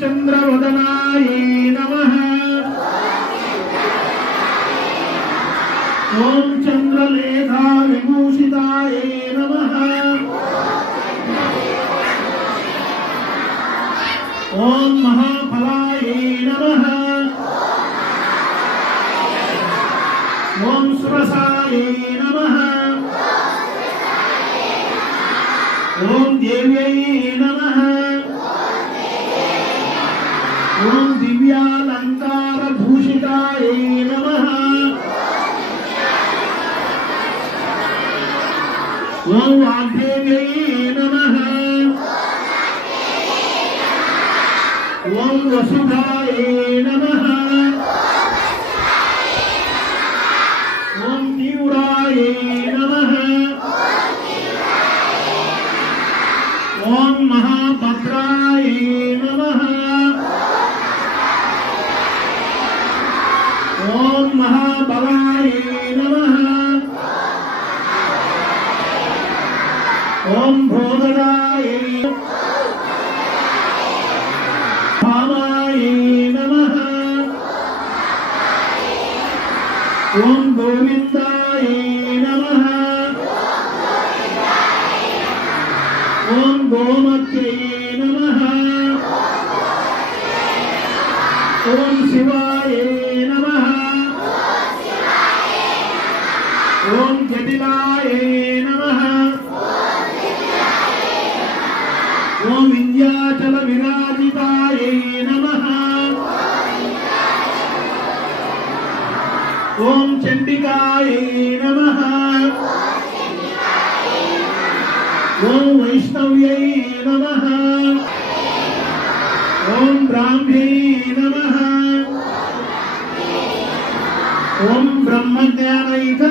चंद्रवदनाय नमः। ओम चंद्रलेखा विभूषिताय नमः। ओम महाफलाय नमः। ओम सुरसाय नमः। ओम देव्यै नमः। ओम दिव्यालंकार भूषिताय नमः। ओम वाग्देव्यै नमः। ओम वसुधाय नमः। ओम तीव्राय नमः। ओम महाभद्राय नमः। ओम महाबलाय नमः। ओम भोगदाय भामाय नमः। ओम गोविंदाय नमः। ओम गोमत्यै नमः। ओम शिवाय नमः। ओम जटिलाय नमः। ओम विंध्याचल विराजिताय नमः। ओम चंडिकाय नमः। ओम वैष्णव्यै नमः। ओम ब्राह्म्यै नमः। ओम ब्रह्मज्ञानैक